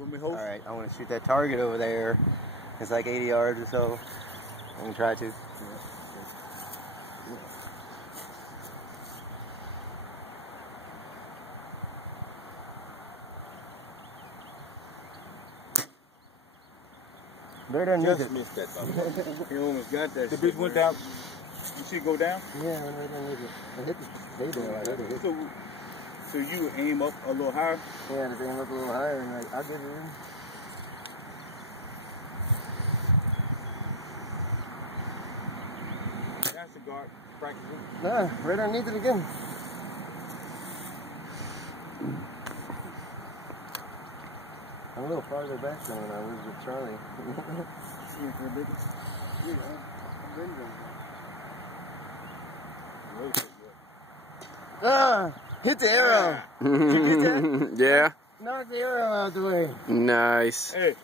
want me to hold? Alright, I want to shoot that target over there. It's like 80 yards or so. I'm going to try to. Right underneath Just it. missed that though. He almost got that. The shit, bitch went man. down. You see it go down? Yeah, right underneath it. I hit the stay there. I hit it. So you aim up a little higher? Yeah, just aim up a little higher and like, I'll get it in. That's the guard. Practice. Nah, right underneath it again. I'm a little farther back than when I was with Charlie. Hit the arrow. Did you get that? Yeah. Knock the arrow out the way. Nice. Hey.